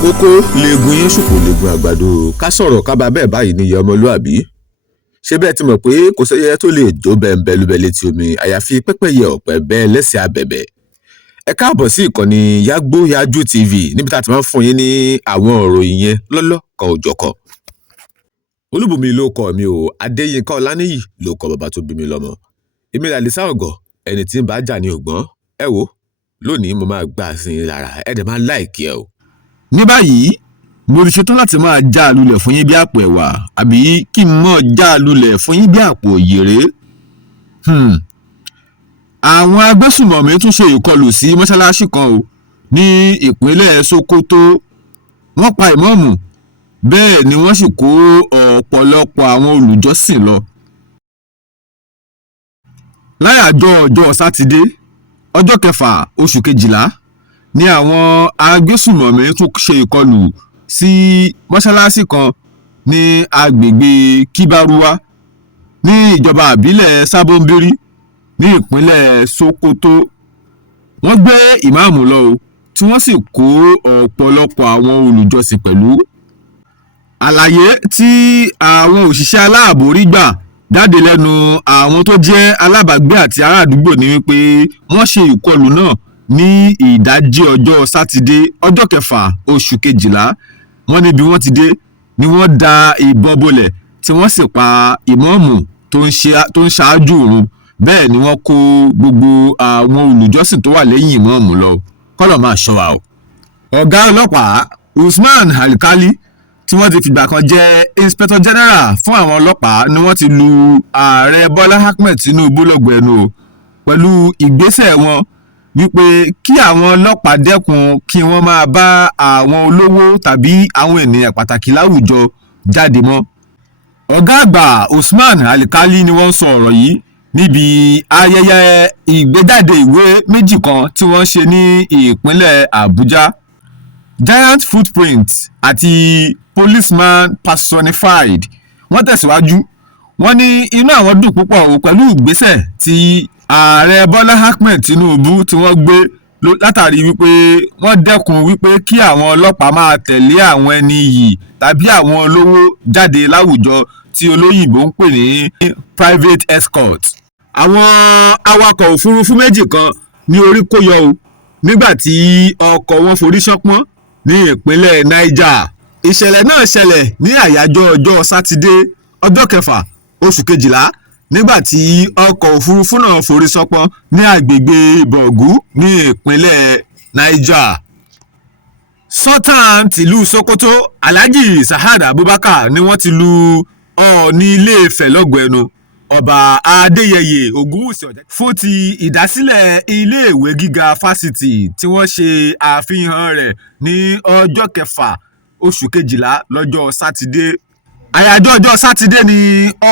kókó leegun yín ṣùkò leegun àgbàdo ká sọ̀rọ̀ ká bá bẹ́ẹ̀ báyìí níyẹ ọmọlúàbí ṣé bẹ́ẹ̀ ti mọ̀ pé kò sẹ́yẹ tó lè jó bẹ́ẹ̀nbẹ́lúbẹ́ létí omi àyàfi pẹ́pẹ́yẹ ọ̀pẹ bẹ́ẹ̀ lẹ́sẹ̀ abẹ̀bẹ̀. Ẹ káàbọ̀ sí ìkànnì Yagboyaju TV níbi tá a ti máa ń fún yín ní àwọn ìròyìn yẹn lọ́lọ́kan òjọ̀kan. Olúbùnmi ló kọ mi o, Adéyínká Ọláníyì ló kọ bàbá tó bí mi lọ́mọ. Èmi Làlísà Ọ̀gọ̀, ẹni tí ń bá jà ní ògbọ́n. Ẹ wo lónìí mo máa gbà sí i lára ẹ dẹ̀ máa láìkí ẹ o. Ní báyìí mo ti ṣetán láti máa já a lulẹ̀ fún yín bí àpò ẹ̀wà àbí kí n mọ̀ já a lulẹ̀ fún yín bí àpò òyèrè. Àwọn agbésùmọ̀mí tún ṣe ìkọlù sí mọ́ṣáláṣí kan o ní ìpínlẹ̀ Sokoto. Wọ́n pa ìmáàmù bẹ́ẹ̀ ni wọ́n sì kó ọ̀pọ̀lọpọ̀ àwọn olùjọ́sìn lọ. Láyàjọ́ ọjọ́ Sátidé ọjọ́ 6 oṣù kejìlá ni àwọn agbésùmọ̀mí tún ṣe ìkọlù sí mọ́ṣáláṣí kan ní agbègbè Kibaruwa ní ìjọba àbílẹ̀ Sábóńbírí ní ìpínlẹ̀ Sokoto. Wọ́n gbé ìmáàmù lọ o tí wọ́n sì kó ọ̀pọ̀lọpọ̀ àwọn olùjọ́sìn pẹ̀lú. Àlàyé tí àwọn òṣìṣẹ́ aláàbò rí gbà jáde lẹ́nu àwọn tó jẹ́ alábàágbé àti ará àdúgbò ni wípé wọ́n ṣe ìkọlù náà ní ìdájí ọjọ́ Sátidé ọjọ́ 6 oṣù kejìlá. Wọ́n níbi wọ́n ti dé ni wọ́n da ìbọn bolẹ̀ tí wọ́n sì pa ìmáàmù tó ń ṣáájú òru. Bẹ́ẹ̀ ni wọ́n kó gbogbo àwọn olùjọ́sìn tó wà lẹ́yìn ìmáàmù lọ. Kọ́lọ̀ máa ṣọ́ wa o. Ọ̀gá ọlọ́pàá Usman Alkali tí wọ́n ti fìgbà kan jẹ́ Inspector General fún àwọn ọlọ́pàá ni wọ́n ti lu ààrẹ Bọ́lá Ahmed Tinubu lọ́gọ ẹnu o pẹ̀lú ìgbésẹ̀ wọn wípé kí àwọn ọlọ́pàá dẹ́kun kí wọ́n máa bá àwọn olówó tàbí àwọn ènìyàn pàtàkì láwùjọ jáde mọ́. Ọ̀gá àgbà Usman Alkali ni wọ́n sọ ọ̀rọ̀ yìí níbi ayẹyẹ ìgbéjáde ìwé méjì kan tí wọ́n ṣe ní ìpínlẹ̀ Àbújá, Giant Footprint àti Policeman Personified. Wọ́n tẹ̀síwájú wọ́n ní inú àwọn dùn púpọ̀ pẹ̀lú ìgbésẹ̀ tí ààrẹ Bọ́lá Ahmed Tinubu tí wọ́n gbé látàrí wípé wọ́n dẹ́kun wípé kí àwọn ọlọ́pàá máa tẹ̀lé àwọn ẹni iyì tàbí àwọn olówó jáde láwùjọ tí olóyìnbó ń pè ní private escort. Àwọn awakọ̀ òfurufú méjì kan ní orí kó yọ o nígbà tí ọkọ̀ wọn forí ṣánpọ́n ní ìpínlẹ̀ Niger. Ìṣẹ̀lẹ̀ náà ṣẹlẹ̀ ní àyájọ́ ọjọ́ Sátidé ọjọ́ 6 oṣù kejìlá nígbà tí ọkọ̀ òfurufú náà forí ṣánpọ́n ní agbègbè Bọ̀gú ní ìpínlẹ̀ Niger. Sultan tìlú Sokoto Alhaji Sa'ad Abubakar ni wọ́n ti lu Ọọ̀ni Ilé-Ifẹ̀ lọ́gọ ẹnu. Ọba Adéyẹyè Ògúnwùsì Ọ̀jẹ́ fún ti ìdásílẹ̀ iléèwé gíga fásitì tí wọ́n ṣe àfihàn rẹ̀ ní ọjọ́ 6 oṣù kejìlá lọ́jọ́ Sátidé. Àyájọ́ ọjọ́ Sátidé ni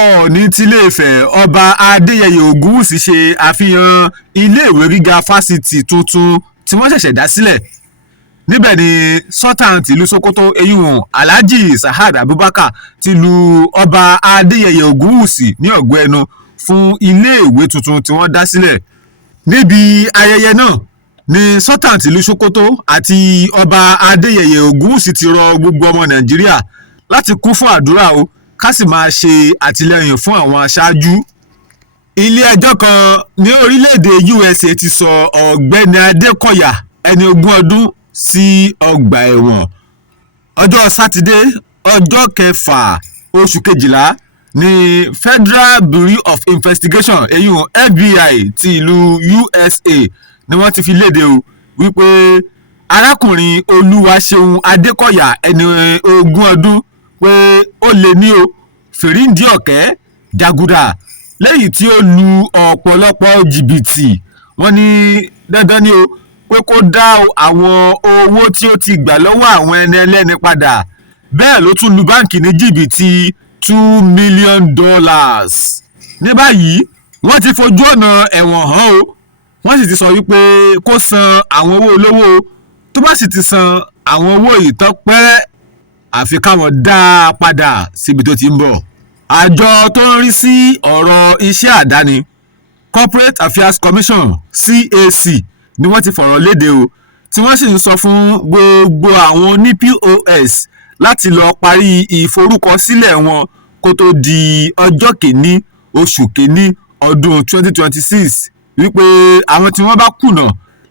Ọọ̀ni tìlé-Ifẹ̀ Ọba Adéyẹyè Ògúnwùsì ṣe àfihàn iléèwé gíga fásitì tuntun tí wọ́n ṣẹ̀ṣẹ̀ dá sílẹ̀. Níbẹ̀ ni Sultan tìlú Sokoto eyín Alhaji Sa'ad Abubakar ti lu Ọba Adéyẹyè Ògúnwùsì ní ọ̀gọ ẹnu fún iléèwé tuntun tí wọ́n dá sílẹ̀. Níbi ayẹyẹ náà ni Sultan tìlú Sokoto àti Ọba Adéyẹyè Ògúnwùsì ti rọ gbogbo ọmọ Nàìjíríà láti kún fún àdúrà o ká sì máa ṣe àtìlẹ́yìn fún àwọn aṣáájú. Ilé ẹjọ́ kan ní orílẹ̀-èdè USA ti sọ ọ̀gbẹ́ni Adékọ̀yà ẹni 20 ọdún sí ọgbà ẹ̀wọ̀n. Ọjọ́ Sátidé ọjọ́ 6 oṣù kejìlá ní Federal Bureau of Investigation FBI ti ìlú USA ni wọ́n ti fi léde o wípé arákùnrin Olúwaṣeun Adékọ̀yà ẹni 20 ọdún pé ó lè ní o fìríǹdì ọ̀kẹ́ jàgùdà lẹ́yìn tí ó lu ọ̀pọ̀lọpọ̀ jìbìtì. Wọ́n ní dandan ni o pé kó dá àwọn owó tí ó ti gbà lọ́wọ́ àwọn ẹni ẹlẹ́ni padà. Bẹ́ẹ̀ ló tún lu báǹkì ní jìbìtì $2 million. Ní báyìí wọ́n ti fojú ọ̀nà ẹ̀wọ̀n hàn o. Wọ́n sì ti sọ wípé kó san àwọn owó olówó tó bá sì ti san àwọn owó ìtàn pẹ́rẹ́ àfi káwọn dá a padà síbi tó ti ń bọ̀. Àjọ tó ń rí sí ọ̀rọ̀ iṣẹ́ àdáni Corporate Affairs Commission CAC ni wọ́n ti fọ̀rọ̀ léde o tí wọ́n sì ń sọ fún gbogbo àwọn oní POS láti lọ parí ìforúkọsílẹ̀ wọn kó tó di ọjọ́ kìíní oṣù kìíní ọdún 2026 wípé àwọn tí wọ́n bá kùnà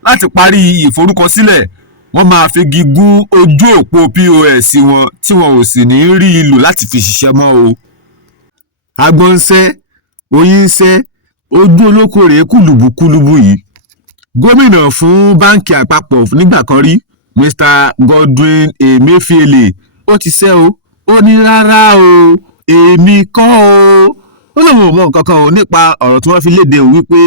láti parí ìforúkọsílẹ̀ wọ́n máa figi gún ojú òpó POS wọn tí wọn ò sì ní rí i lò láti fi ṣiṣẹ́ mọ́ o. agbọ́n ń sẹ́ oyin ń sẹ́ ojú olóko rèé kùlùbùkùlùbù yìí. gómìnà fún báǹkì àpapọ̀ nígbà kan rí Mr. Godwin Emefiele ó ti sẹ́ o ó ní rárá o èmi kọ́ o ó lóun ò mọ nǹkan kan o nípa ọ̀rọ̀ tí wọ́n fi léde o wípé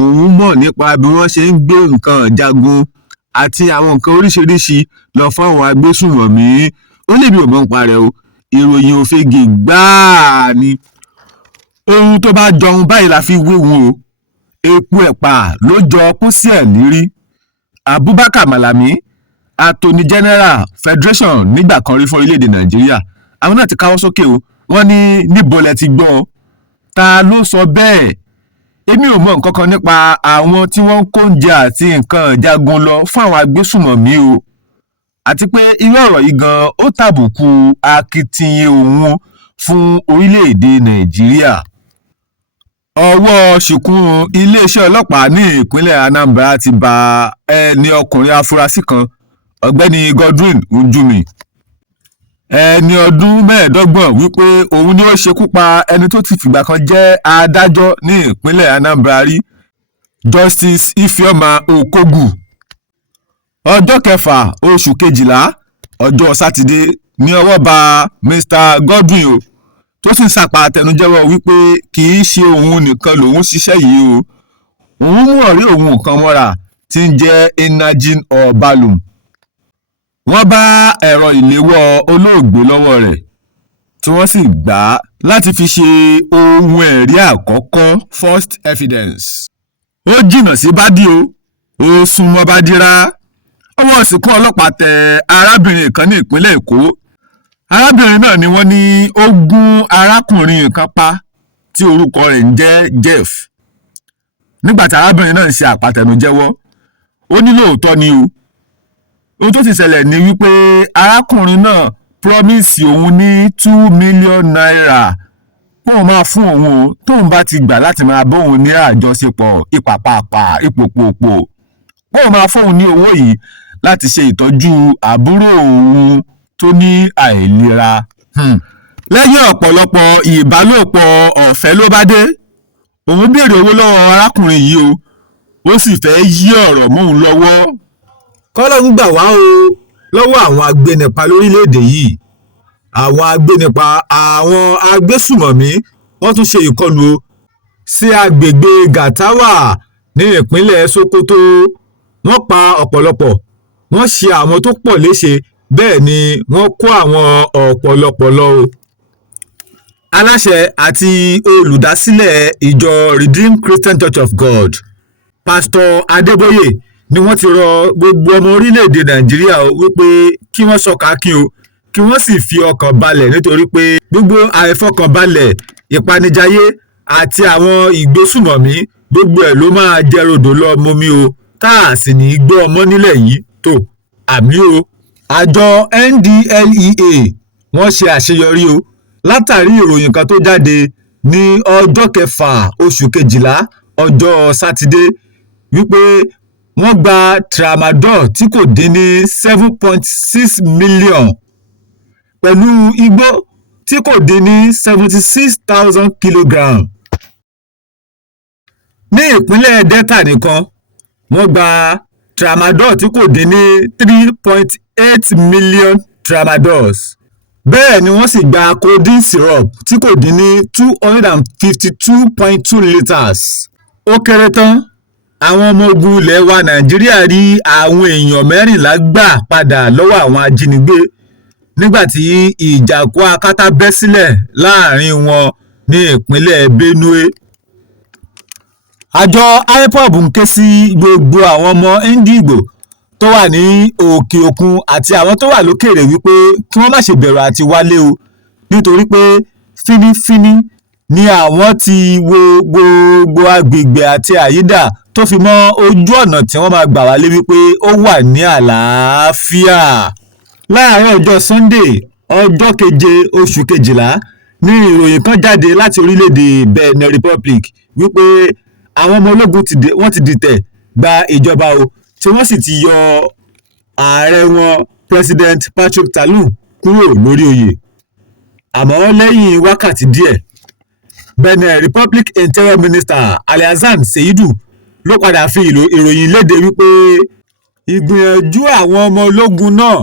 òun mọ̀ nípa bí wọ́n ṣe ń gbé nǹkan jagun àti àwọn nǹkan oríṣiríṣi lọ fún àwọn agbésùnmọ̀mí ó lè bí ò mọ̀ nípa rẹ̀ o ìròyìn òfegè gbáà ni. ohun tó bá jọun báyìí la fi wéwu o epo ẹ̀pà ló jọ pósí ẹ̀ lérí. Abubakar Malami Attorney General Federation nígbà kan rí fún orílẹ̀-èdè Nàìjíríà àwọn náà ti káwọ́ sókè o wọ́n ní níbo lẹ ti gbọ́ ta ló sọ bẹ́ẹ̀ èmi ò mọ nǹkan kan nípa àwọn tí wọ́n ń kóúnjẹ àti nǹkan ìjagun lọ fún àwọn agbésùmọ̀mí o àti pé irú ọ̀rọ̀ yìí gan ó tàbùkù akitiyan òun fún orílẹ̀-èdè Nàìjíríà. ọwọ́ ṣìkún iléeṣẹ́ ọlọ́pàá ní ìpínlẹ̀ Anambra ti bá ẹni ọkùnrin afurasí kan ọ̀gbẹ́ni Godwin Ujumi ẹni ọdún 25 wípé òun ni ó ṣekú pa ẹni tó ti fìgbà kan jẹ́ adájọ́ ní ìpínlẹ̀ Anambra rí Justice Ifeoma Okogu. ọjọ́ 6 oṣù kejìlá ọjọ́ sátidé ní ọwọ́ bá Mr. Godwin o tó sì sàpà àtẹnujẹ́wọ́ wípé kì í ṣe òun nìkan lòun ṣiṣẹ́ yìí o òun mú ọ̀rẹ́ òun kan mọ́ra tí ń jẹ́ Enajin Obalum. wọ́n bá ẹ̀rọ ìléwọ́ olóògbé lọ́wọ́ rẹ̀ tí wọ́n sì gbà á láti fi ṣe ohun ẹ̀rí àkọ́kọ́ first evidence. ó jìnnà sí bádì o ó súnmọ́ bádìrá. ọwọ́ ìsìnkú ọlọ́pàá tẹ arábìnrin kan ní ìpínlẹ̀ Èkó. arábìnrin náà ni wọ́n ní ó gún arákùnrin kan pa tí orúkọ rẹ̀ ń jẹ́ Jeff. nígbà tí arábìnrin náà ń ṣe àpàtẹnujẹ́wọ́ ó ní lóòótọ́ ni o ohun tó ti ṣẹlẹ̀ ni wípé arákùnrin náà promise òun ní 2 million naira kóun máa fún òun tóun bá ti gbà láti máa bóun ní àjọṣepọ̀ ìpàpàpà ìpòpòpò kóun máa fóun ní owó yìí láti ṣe ìtọ́jú àbúrò òun tó ní àìlera. lẹ́yìn ọ̀pọ̀lọpọ̀ ìbálòpọ̀ ọ̀fẹ́ ló bá dé òun béèrè owó lọ́wọ́ arákùnrin yìí o ó sì fẹ́ yí ọ̀rọ̀ mọ́un lọ́wọ́. kọ́lọ́hún gbà wá o lọ́wọ́ àwọn agbénipa lórílẹ̀‐èdè yìí. àwọn agbénipa àwọn agbésùmọ̀mí wọ́n tún ṣe ìkọlù sí agbègbè Gatawa ní ìpínlẹ̀ Sokoto. wọ́n pa ọ̀pọ̀lọpọ̀ wọ́n ṣe àwọn tó pọ̀ léṣe bẹ́ẹ̀ ni wọ́n kó àwọn ọ̀pọ̀lọpọ̀ lọ o. aláṣẹ àti olùdásílẹ̀ ìjọ Redeemed Christian Church of God Pastor Adébóyè ni wọ́n ti rọ gbogbo ọmọ orílẹ̀-èdè Nàìjíríà wípé kí wọ́n ṣọ̀kákí o kí wọ́n sì fi ọkàn balẹ̀ nítorí pé gbogbo àìfọkànbalẹ̀ ìpanijayé àti àwọn ìgbésùmọ̀mí gbogbo ẹ̀ ló máa jẹ́ rodò lọ mọ́mí o tá a sì ní í gbọ́ ọmọ nílẹ̀ yìí tó àmì o. àjọ NDLEA wọ́n ṣe àṣeyọrí o látàrí ìròyìn kan tó jáde ní ọjọ́ 6 oṣù kejìlá ọjọ́ sátidé wípé wọ́n gba tramadol tí kò dín ní 7.6 million pẹ̀lú igbó tí kò dín ní 76,000 kilogram. ní ìpínlẹ̀ Delta nìkan wọ́n gba tramadol tí kò dín ní 3.8 million tramadols. bẹ́ẹ̀ ni wọ́n sì gba codeine syrup tí kò dín ní 252.2 litres. ó kéré tán àwọn ọmọ ogun ilẹ̀ wa Nàìjíríà rí àwọn èèyàn 14 gbà padà lọ́wọ́ àwọn ajínigbé nígbà tí ìjàkú akátá bẹ́ sílẹ̀ láàrin wọn ní ìpínlẹ̀ Benue. àjọ IPOB ń ké sí gbogbo àwọn ọmọ Indigo tó wà ní òkè òkun àti àwọn tó wà lókèèrè wípé kí wọ́n má ṣe bẹ̀rù àti wálé o nítorí pé fínífíní ni àwọn ti wo gbogbo agbègbè àti àyídà tó tó fi mọ́ ojú ọ̀nà tí wọ́n máa gbà wálé wípé ó wà ní àlàáfíà. Láàárọ̀ ọjọ́ Sunday ọjọ́ 7 oṣù kejìlá ní ìròyìn kan jáde láti orílẹ̀-èdè Benin Republic wípé àwọn ọmọ ológun wọ́n ti dìtẹ̀ gba ìjọba o tí wọ́n sì ti yọ ààrẹ wọn President Patrick Talon kúrò lórí oyè. Àmọ́ lẹ́yìn wákàtí díẹ̀ Benin Republic Interior Minister Alhassan Seidu ló padà fi ìròyìn léde wípé ìgbìyànjú àwọn ọmọ ológun náà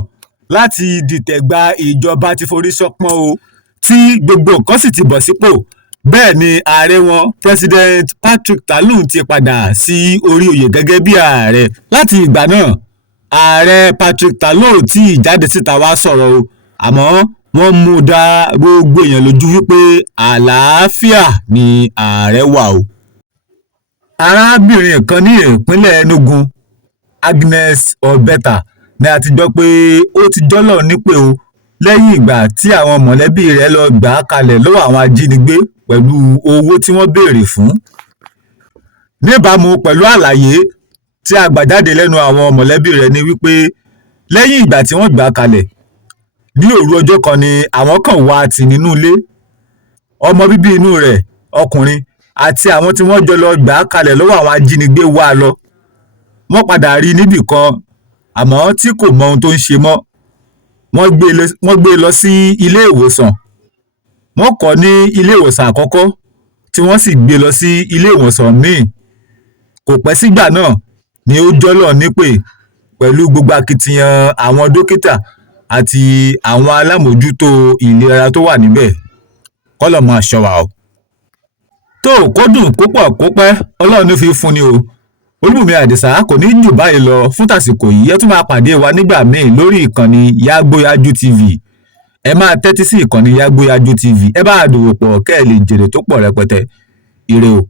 láti dìtẹ̀ gba ìjọba ti forí ṣọpọ́n o tí gbogbo nǹkan sì ti bọ̀ sípò. Bẹ́ẹ̀ ni ààrẹ wọn President Patrick Talon ti padà sí orí oyè gẹ́gẹ́ bí ààrẹ. Láti ìgbà náà ààrẹ Patrick Talon tí ìjáde síta wá sọ̀rọ̀ o àmọ́ wọ́n mú dá gbogbo èèyàn lójú wípé àlàáfíà ni ààrẹ wà o. Arábìnrin kan ní ìpínlẹ̀ Enugu Agnes Obeta ni a ti gbọ́ pé ó ti jọ́lọ̀ nípè o lẹ́yìn ìgbà tí àwọn mọ̀lẹ́bí rẹ̀ lọ gbà á kalẹ̀ lọ́wọ́ àwọn ajínigbé pẹ̀lú owó tí wọ́n béèrè fún. Níbàámu pẹ̀lú àlàyé tí a gbà jáde lẹ́nu àwọn mọ̀lẹ́bí rẹ̀ ni wípé lẹ́yìn ìgbà tí wọ́n gbà á kalẹ̀ ní òru ọjọ́ kan ni àwọn kan wá tì nínú ilé. Ọmọ bíbí inú rẹ̀ ọkùnrin àti àwọn tí wọ́n jọ lọ gbà á kalẹ̀ lọ́wọ́ àwọn ajínigbé wá lọ. Wọ́n padà rí níbì kan àmọ́ tí kò mọ ohun tó ń ṣe mọ́. Wọ́n gbé lọ sí ilé ìwòsàn. Wọ́n kọ́ ní ilé ìwòsàn àkọ́kọ́ tí wọ́n sì gbé lọ sí ilé ìwòsàn míì. Kò pẹ́ sígbà náà ni ó jọ́lọ̀ nípè pẹ̀lú gbogbo akitiyan àwọn dókítà àti àwọn alámòójútó ìlera tó wà níbẹ̀. Kọ́lọ̀ máa ṣọ́ wa o. Tó kó dùn púpọ̀ kó pẹ́ Ọlọ́run ló fi fún ni o. Olúbùnmi Àdìsá kò ní jù báyìí lọ fún tàsìkò yìí. Ẹ tún máa pàdé wa nígbà míì lórí ìkànnì Yagboyaju TV. Ẹ máa tẹ́tí sí ìkànnì Yagboyaju TV. Ẹ bá a dòwò pọ̀ kẹ́ ẹ lè jèrè tó pọ̀ rẹpẹtẹ. Ire o.